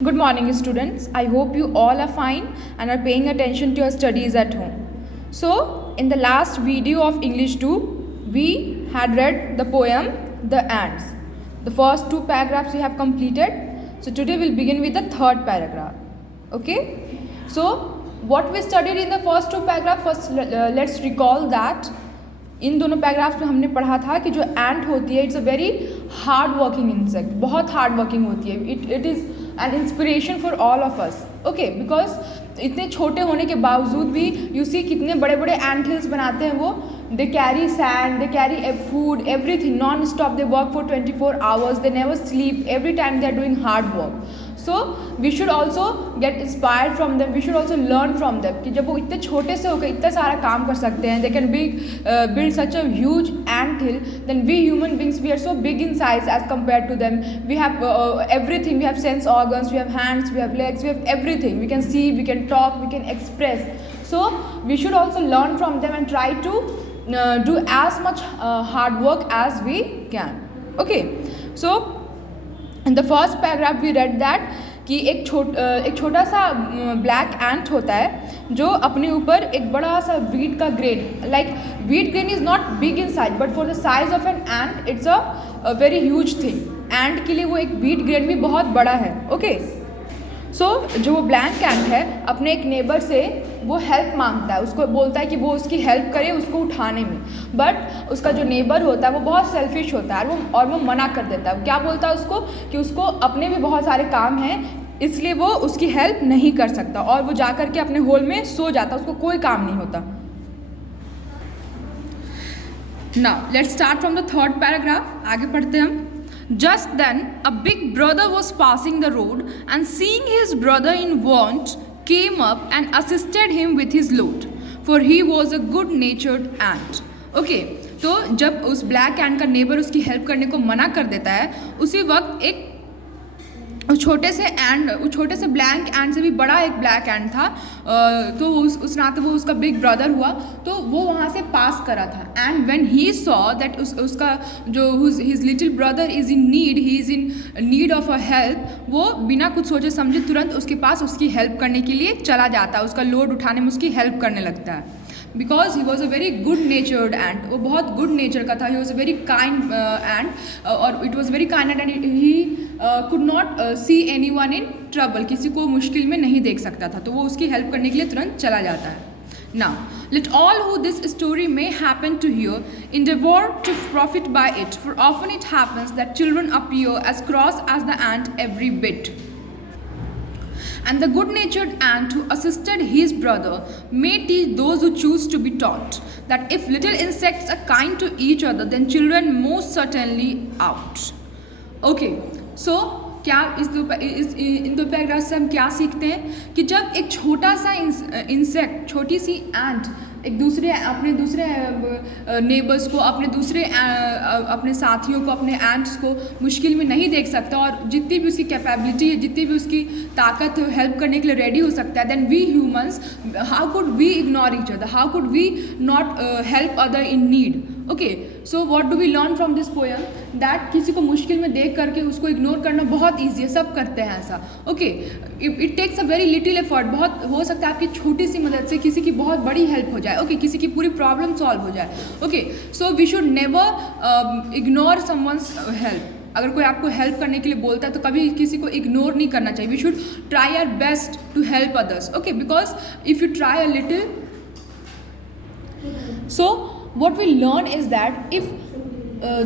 Good morning, students. I hope you all are fine and are paying attention to your studies at home. So, in the last video of English 2, we had read the poem The Ants. The first two paragraphs we have completed. So, today we'll begin with the third paragraph. Okay? So, what we studied in the first two paragraphs, first let's recall that इन दोनों paragraphs में हमने पढ़ा था कि जो एंट होती है it's a very hard working insect, बहुत हार्ड वर्किंग होती है. It is an inspiration for all of us. Okay, because इतने छोटे होने के बावजूद भी यू सी कितने बड़े बड़े एंट हिल्स बनाते हैं वो. They carry sand, they carry food, everything non stop. They work for 24 hours. They never sleep. Every time they are doing hard work. So we should also get inspired from them. We should also learn from them कि जब वो इतने छोटे से होकर इतना सारा काम कर सकते हैं, they can build such a huge ant hill, then we human beings, we are so big in size as compared to them. We have everything. We have sense organs, we have hands, we have legs, we have everything. We can see, we can talk, we can express. So we should also learn from them and try to do as much hard work as we can. Okay, so in the first paragraph we read that कि एक छोटा सा black एंट होता है जो अपने ऊपर एक बड़ा सा वीट का grain, like wheat grain is not big in size but for the size of an ant it's a very huge thing. Ant के लिए वो एक वीट ग्रेन भी बहुत बड़ा है. ओके, सो जो वो ब्लैक एंट है अपने एक नेबर से वो हेल्प मांगता है. उसको बोलता है कि वो उसकी हेल्प करे उसको उठाने में, बट उसका जो नेबर होता है वो बहुत सेल्फिश होता है और वो मना कर देता है. वो क्या बोलता है उसको कि उसको अपने भी बहुत सारे काम हैं इसलिए वो उसकी हेल्प नहीं कर सकता और वो जा कर के अपने होल में सो जाता. उसको कोई काम नहीं होता. Now let's start from the third paragraph. आगे पढ़ते हैं हम. Just then, a big brother was passing the road and seeing his brother in want, came up and assisted him with his load, for he was a good-natured ant. Okay, तो जब उस black एंट का neighbour उसकी help करने को मना कर देता है, उसी वक्त एक उस छोटे से ब्लैक एंट से भी बड़ा एक ब्लैक एंट था, तो उस नाते वो उसका बिग ब्रदर हुआ, तो वो वहाँ से पास करा था. And when he saw that उसका जो his little brother is in need, he is in need of a help, वो बिना कुछ सोचे समझे तुरंत उसके पास उसकी हेल्प करने के लिए चला जाता है. उसका लोड उठाने में उसकी हेल्प करने लगता है. Because he was a very good natured ant. वो बहुत गुड नेचर का था. He was a very kind ant और it was very kind and he could not see any one in trouble. किसी को मुश्किल में नहीं देख सकता था, तो वो उसकी हेल्प करने के लिए तुरंत चला जाता है. Now, let all who this story may happen to hear endeavor to profit by it, for often it happens that children appear as cross as the ant every bit. And the good-natured ant who assisted his brother may teach those who choose to be taught that if little insects are kind to each other, then children most certainly out. Okay, so क्या इन दो paragraph से हम क्या सीखते हैं कि जब एक छोटा सा इंसेक्ट, छोटी सी एंट अपने दूसरे नेबर्स को, अपने साथियों को, अपने एंट्स को मुश्किल में नहीं देख सकता और जितनी भी उसकी कैपेबिलिटी है, जितनी भी उसकी ताकत है हेल्प करने के लिए रेडी हो सकता है, then we humans, how could we ignore each other, how could we not help other in need. Okay, so what do we learn from this poem that किसी को मुश्किल में देख करके उसको इग्नोर करना बहुत ईजी है. सब करते हैं ऐसा. Okay, it takes a very little effort. बहुत हो सकता है आपकी छोटी सी मदद से किसी की बहुत बड़ी हेल्प हो जाए. ओके, किसी की पूरी प्रॉब्लम सॉल्व हो जाए. Okay, so we should never ignore someone's help. अगर कोई आपको हेल्प करने के लिए बोलता है तो कभी किसी को इग्नोर नहीं करना चाहिए. We should try our best to help others. Okay, because if you try a little, so what we learn is that if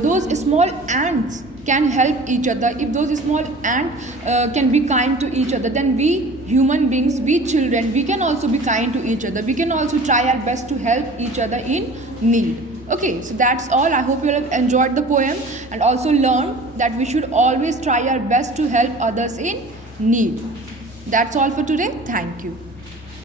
those small ants can help each other, if those small ants can be kind to each other, then we human beings, we children, we can also be kind to each other. We can also try our best to help each other in need. Okay, so that's all. I hope you have enjoyed the poem and also learned that we should always try our best to help others in need. That's all for today. Thank you.